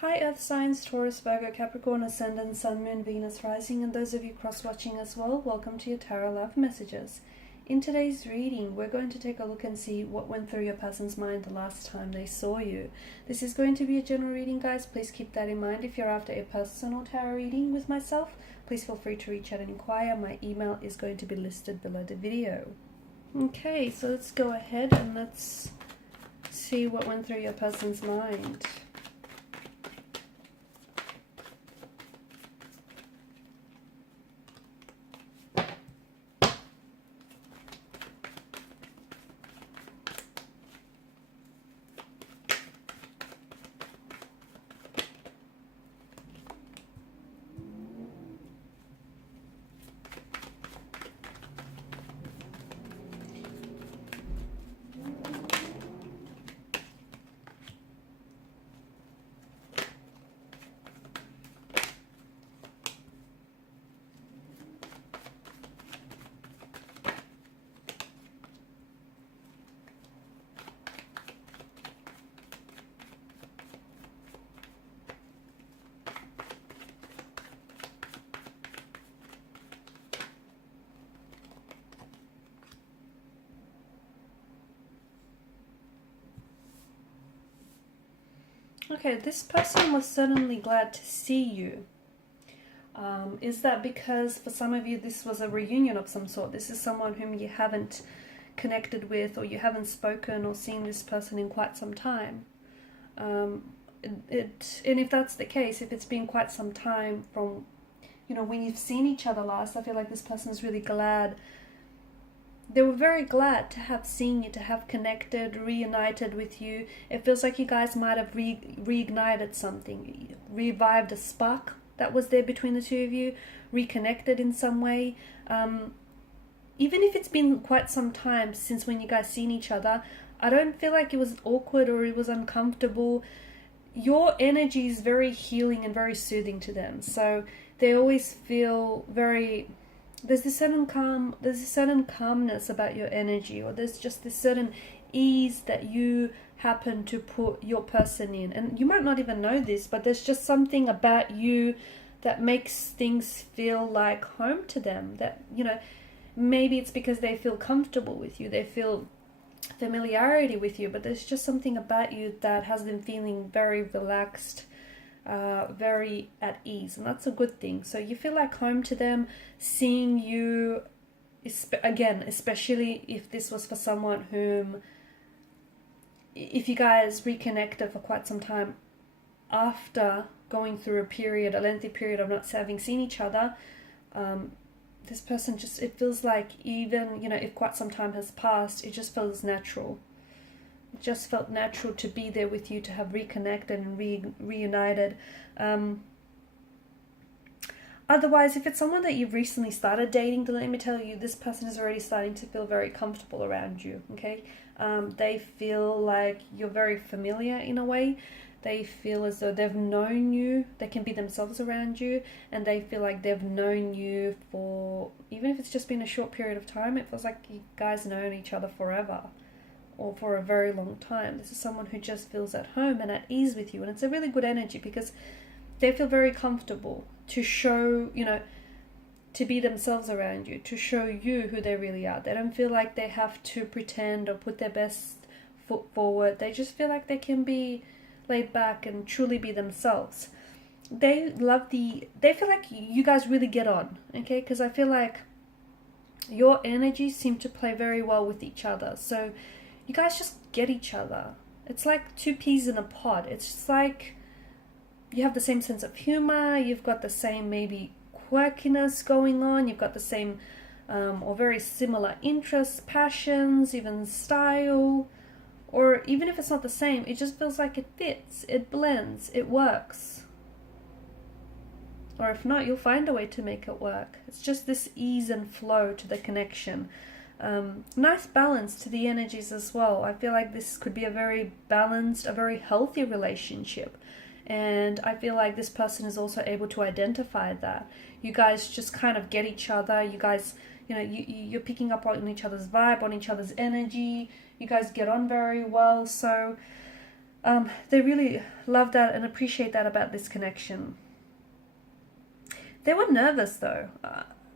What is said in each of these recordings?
Hi Earth signs, Taurus, Virgo, Capricorn, Ascendant, Sun, Moon, Venus, Rising, and those of you cross-watching as well, welcome to your Tarot Love Messages. In today's reading, we're going to take a look and see what went through your person's mind the last time they saw you. This is going to be a general reading, guys. Please keep that in mind. If you're after a personal tarot reading with myself, please feel free to reach out and inquire. My email is going to be listed below the video. Okay, so let's go ahead and let's see what went through your person's mind. Okay, this person was certainly glad to see you. Is that because for some of you this was a reunion of some sort? This is someone whom you haven't connected with, or you haven't spoken or seen this person in quite some time. And if that's the case, if it's been quite some time from, when you've seen each other last, I feel like this person is really glad. They were very glad to have seen you, to have connected, reunited with you. It feels like you guys might have reignited something, revived a spark that was there between the two of you, reconnected in some way. Even if it's been quite some time since when you guys seen each other, I don't feel like it was awkward or it was uncomfortable. Your energy is very healing and very soothing to them. So they always feel very... There's this certain calmness about your energy, or there's just this certain ease that you happen to put your person in. And you might not even know this, but there's just something about you that makes things feel like home to them. That, maybe it's because they feel comfortable with you, they feel familiarity with you, but there's just something about you that has them feeling very relaxed, very at ease, and that's a good thing. So you feel like home to them. Seeing you, again, especially if this was for someone whom, if you guys reconnected for quite some time after going through a lengthy period of not having seen each other, this person just, it feels like even, if quite some time has passed, it just feels natural. It just felt natural to be there with you, to have reconnected and reunited. Otherwise, if it's someone that you've recently started dating, then let me tell you, this person is already starting to feel very comfortable around you, okay? They feel like you're very familiar in a way. They feel as though they've known you. They can be themselves around you, and they feel like they've known you for, even if it's just been a short period of time, it feels like you guys known each other forever, or for a very long time. This is someone who just feels at home and at ease with you, and it's a really good energy because they feel very comfortable to show, to be themselves around you, to show you who they really are. They don't feel like they have to pretend or put their best foot forward. They just feel like they can be laid back and truly be themselves. They feel like you guys really get on, okay? Because I feel like your energies seem to play very well with each other. So you guys just get each other. It's like two peas in a pod. It's just like you have the same sense of humor. You've got the same maybe quirkiness going on. You've got the same or very similar interests, passions, even style. Or even if it's not the same, it just feels like it fits, it blends, it works. Or if not, you'll find a way to make it work. It's just this ease and flow to the connection. Nice balance to the energies as well. I feel like this could be a very balanced, a very healthy relationship. And I feel like this person is also able to identify that. You guys just kind of get each other. You guys, you're picking up on each other's vibe, on each other's energy. You guys get on very well. So They really love that and appreciate that about this connection. They were nervous though.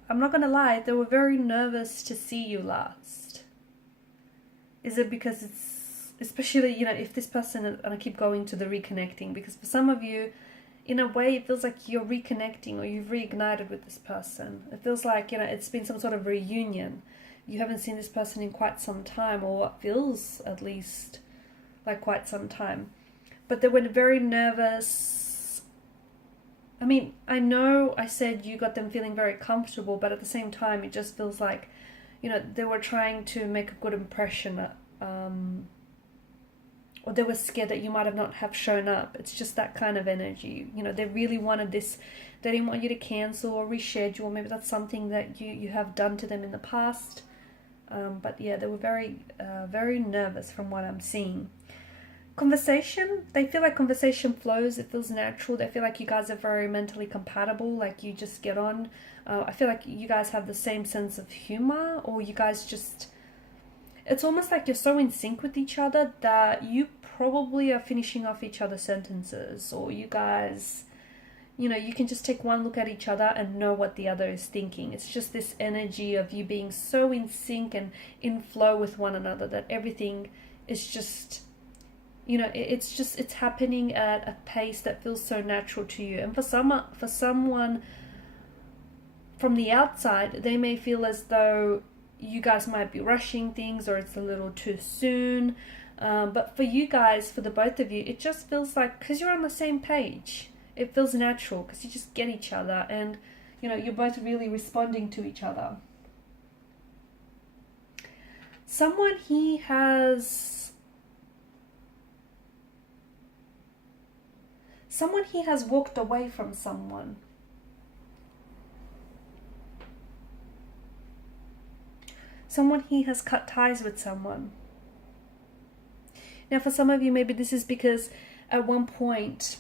I'm not going to lie, they were very nervous to see you last. Is it because it's, especially, you know, if this person, and I keep going to the reconnecting, because for some of you, in a way, it feels like you're reconnecting or you've reignited with this person. It feels like, you know, it's been some sort of reunion. You haven't seen this person in quite some time, or what feels at least like quite some time. But they were very nervous. I mean, I know I said you got them feeling very comfortable, but at the same time, it just feels like, you know, they were trying to make a good impression, or they were scared that you might have not have shown up. It's just that kind of energy. You know, they really wanted this. They didn't want you to cancel or reschedule. Maybe that's something that you have done to them in the past. But yeah, they were very, very nervous from what I'm seeing. Conversation, they feel like conversation flows. It feels natural. They feel like you guys are very mentally compatible. Like you just get on. I feel like you guys have the same sense of humor, or you guys just... It's almost like you're so in sync with each other that you probably are finishing off each other's sentences, or you guys, you know, you can just take one look at each other and know what the other is thinking. It's just this energy of you being so in sync and in flow with one another that everything is just, you know, it's happening at a pace that feels so natural to you. And for someone from the outside, they may feel as though you guys might be rushing things, or it's a little too soon. But for you guys, for the both of you, it just feels like, because you're on the same page, it feels natural because you just get each other, and, you know, you're both really responding to each other. Someone has walked away from someone. Someone he has cut ties with someone. Now, for some of you, maybe this is because at one point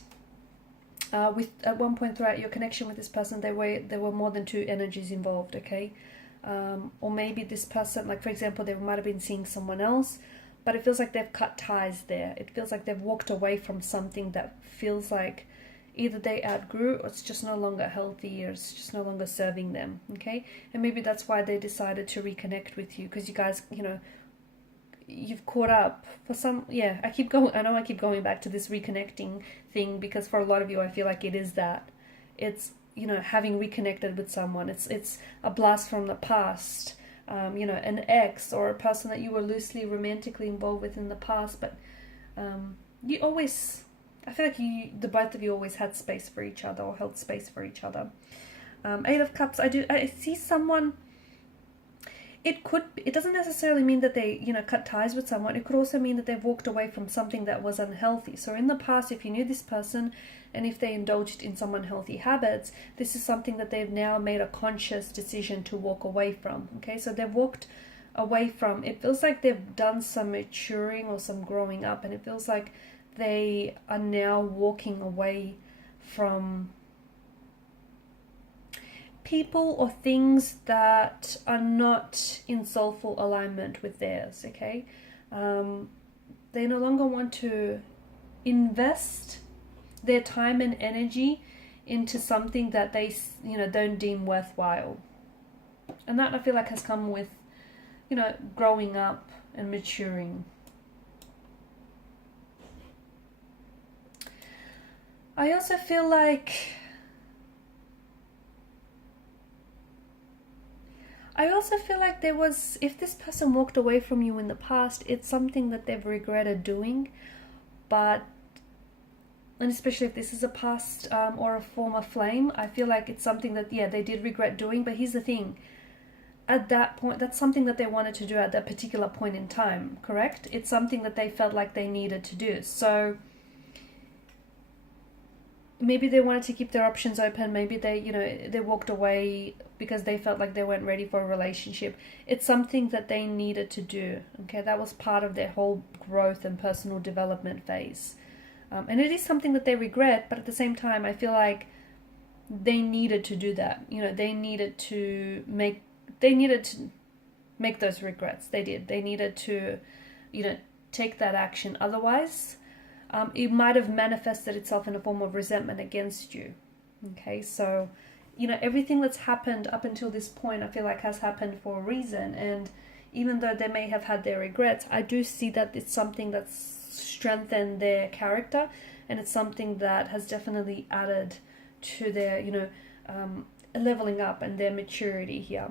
throughout your connection with this person, there were more than two energies involved. Okay, or maybe this person, like for example, they might have been seeing someone else, but it feels like they've cut ties there. It feels like they've walked away from something that feels like either they outgrew, or it's just no longer healthy, or it's just no longer serving them. Okay, and maybe that's why they decided to reconnect with you, because you guys, you know, you've caught up for some. Yeah, I keep going back to this reconnecting thing, because for a lot of you, I feel like it is that. It's, you know, having reconnected with someone. It's a blast from the past. You know, an ex or a person that you were loosely romantically involved with in the past, but you always, I feel like the both of you always had space for each other, or held space for each other. Eight of Cups, I see someone, it doesn't necessarily mean that they, you know, cut ties with someone. It could also mean that they've walked away from something that was unhealthy. So in the past, if you knew this person, and if they indulged in some unhealthy habits, this is something that they've now made a conscious decision to walk away from. Okay, so they've walked away from, it feels like they've done some maturing or some growing up, and it feels like they are now walking away from people or things that are not in soulful alignment with theirs. Okay, they no longer want to invest their time and energy into something that they, you know, don't deem worthwhile, and that I feel like has come with, you know, growing up and maturing. I also feel like there was, if this person walked away from you in the past, it's something that they've regretted doing, but, and especially if this is a past or a former flame, I feel like it's something that, yeah, they did regret doing. But here's the thing, at that point, that's something that they wanted to do at that particular point in time, correct? It's something that they felt like they needed to do. So maybe they wanted to keep their options open. Maybe they, you know, they walked away because they felt like they weren't ready for a relationship. It's something that they needed to do. Okay, that was part of their whole growth and personal development phase. And it is something that they regret, but at the same time, I feel like they needed to do that. You know, they needed to make those regrets. They did. They needed to, you know, take that action. Otherwise, it might have manifested itself in a form of resentment against you. Okay, so, you know, everything that's happened up until this point, I feel like has happened for a reason. And even though they may have had their regrets, I do see that it's something that's strengthened their character, and it's something that has definitely added to their, you know, leveling up and their maturity here.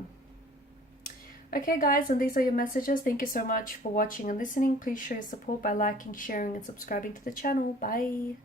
Okay guys, and these are your messages. Thank you so much for watching and listening. Please show your support by liking, sharing and subscribing to the channel. Bye.